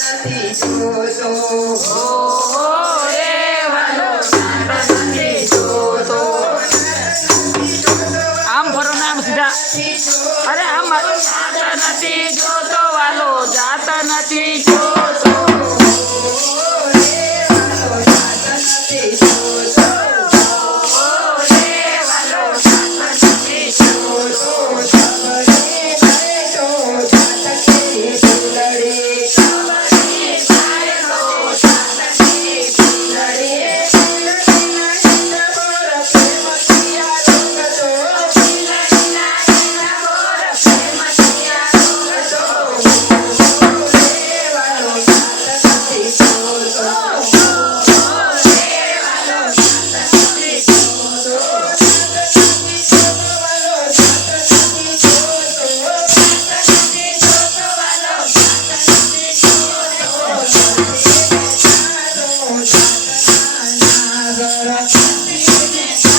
નથી જોતો ઓ રે નથી આમ ફરો ને આમ સીધા. અરે આમ નથી, જોતો વાલો, જાત નથી જોતો goodness.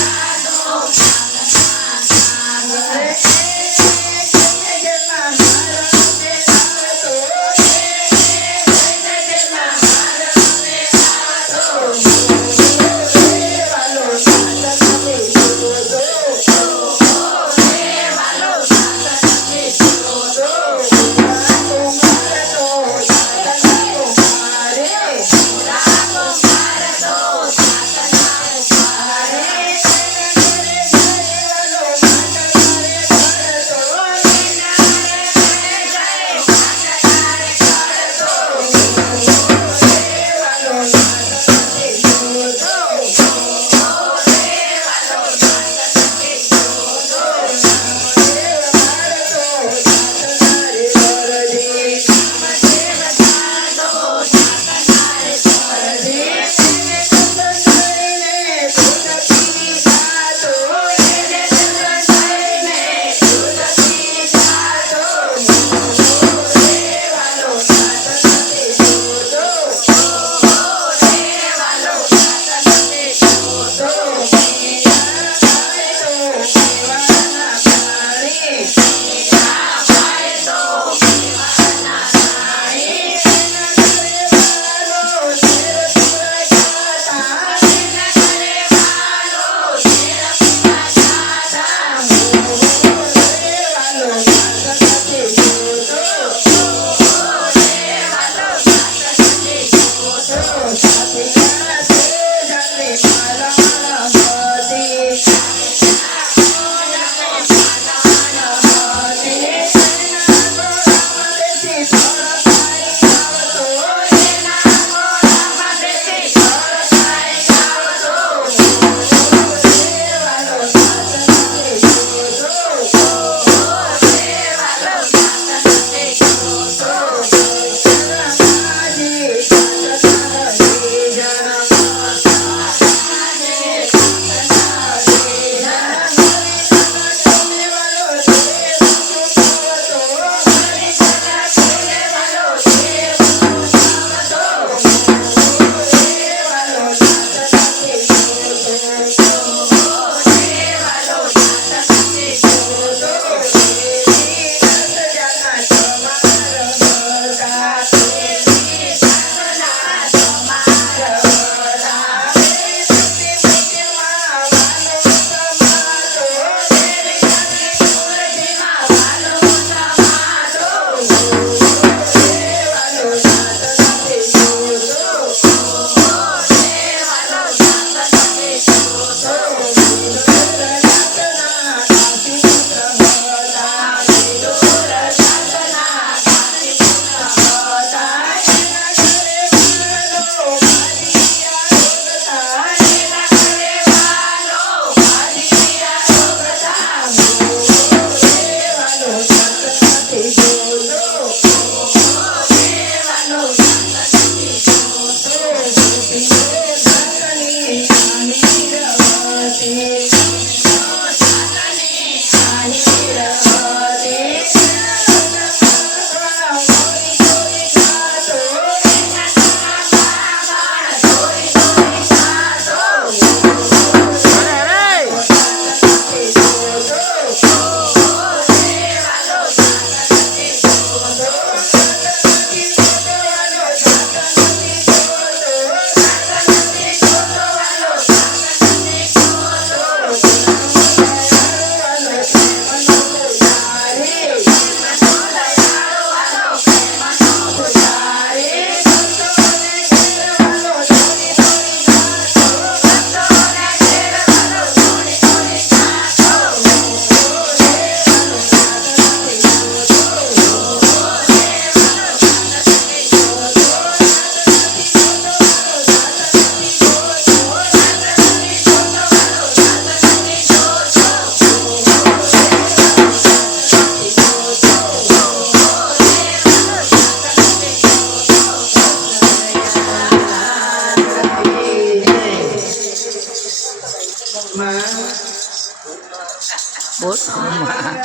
Boa.